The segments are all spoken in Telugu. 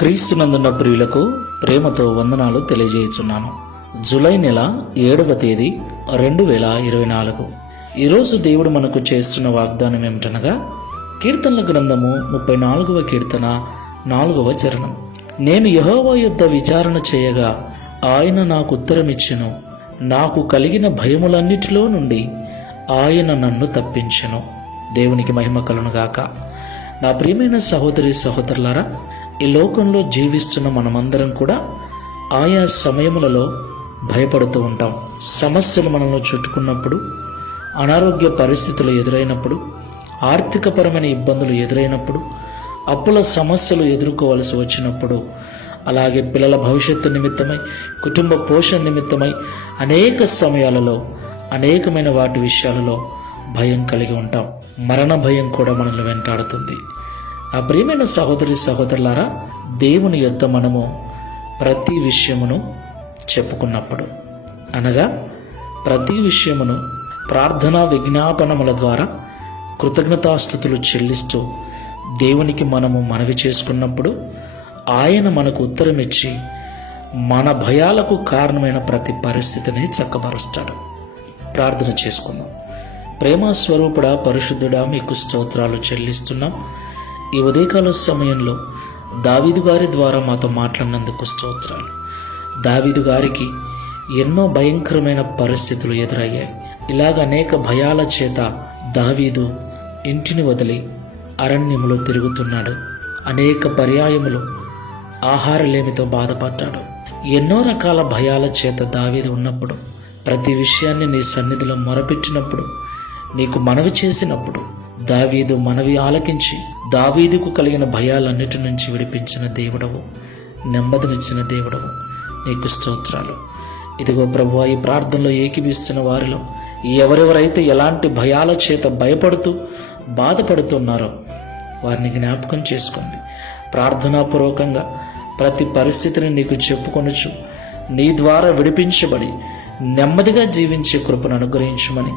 క్రీస్తునందున్న ప్రియులకు ప్రేమతో వందనాలు తెలియజేయుచున్నాను. జూలై నెల 7వ తేదీ 2024. ఈరోజు దేవుడు మనకు చేస్తున్న వాగ్దానం ఏమిటనగా, కీర్తనల గ్రంథము 34వ కీర్తన 4వ చరణం. నేను యెహోవా యొద్ద విచారణ చేయగా ఆయన నాకు ఉత్తరమిచ్చెను. నాకు కలిగిన భయములన్నిటిలో నుండి ఆయన నన్ను తప్పించెను. దేవునికి మహిమ కలుగునుగాక. నా ప్రియమైన సహోదరి సహోదరులారా, ఈ లోకంలో జీవిస్తున్న మనమందరం కూడా ఆయా సమయములలో భయపడుతూ ఉంటాం. సమస్యలు మనల్ని చుట్టుకున్నప్పుడు, అనారోగ్య పరిస్థితులు ఎదురైనప్పుడు, ఆర్థికపరమైన ఇబ్బందులు ఎదురైనప్పుడు, అప్పుల సమస్యలు ఎదుర్కోవలసి వచ్చినప్పుడు, అలాగే పిల్లల భవిష్యత్తు నిమిత్తమై, కుటుంబ పోషణ నిమిత్తమై అనేక సమయాలలో అనేకమైన వాటి విషయాలలో భయం కలిగి ఉంటాం. మరణ భయం కూడా మనల్ని వెంటాడుతుంది. ఆ ప్రియమైన సహోదరి సహోదరులారా, దేవుని యొద్ద మనము ప్రతి విషయమును చెప్పుకున్నప్పుడు, అనగా ప్రతి విషయమును ప్రార్థనా విజ్ఞాపనముల ద్వారా కృతజ్ఞతాస్తుతులు చెల్లిస్తూ దేవునికి మనము మనవి చేసుకున్నప్పుడు, ఆయన మనకు ఉత్తరమిచ్చి మన భయాలకు కారణమైన ప్రతి పరిస్థితిని చక్కబరుస్తాడు. ప్రార్థన చేసుకుందాం. ప్రేమ స్వరూపుడా, పరిశుద్ధుడా, మీకు స్తోత్రాలు చెల్లిస్తున్నాం. ఈ ఉదయకాల సమయంలో దావీదు గారి ద్వారా మాతో మాట్లాడినందుకు స్తోత్రాలు. దావీదు గారికి ఎన్నో భయంకరమైన పరిస్థితులు ఎదురయ్యాయి. ఇలాగ అనేక భయాల చేత దావీదు ఇంటిని వదిలి అరణ్యములో తిరుగుతున్నాడు. అనేక పర్యాయములు ఆహారలేమితో బాధపడ్డాడు. ఎన్నో రకాల భయాల చేత దావీదు ఉన్నప్పుడు, ప్రతి విషయాన్ని నీ సన్నిధిలో మొరపెట్టినప్పుడు, నీకు మనవి చేసినప్పుడు, దావీదు మనవి ఆలకించి దావీదుకు కలిగిన భయాలన్నిటి నుంచి విడిపించిన దేవుడవు, నెమ్మదినిచ్చిన దేవుడవు, నీకు స్తోత్రాలు. ఇదిగో ప్రభువా, ఈ ప్రార్థనలో ఏకీభిస్తున్న వారిలో ఎవరెవరైతే ఎలాంటి భయాల చేత భయపడుతూ బాధపడుతున్నారో వారిని జ్ఞాపకం చేసుకోండి. ప్రార్థనాపూర్వకంగా ప్రతి పరిస్థితిని నీకు చెప్పుకొనుచు నీ ద్వారా విడిపించబడి నెమ్మదిగా జీవించే కృపను అనుగ్రహించమని,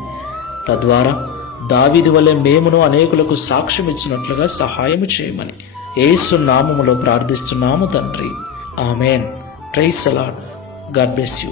తద్వారా దావీదు వలె మేమును అనేకులకు సాక్ష్యం ఇచ్చినట్లుగా సహాయము చేయమని యేసు నామములో ప్రార్థిస్తున్నాము తండ్రి. ఆమేన్. Praise the lord. God bless you.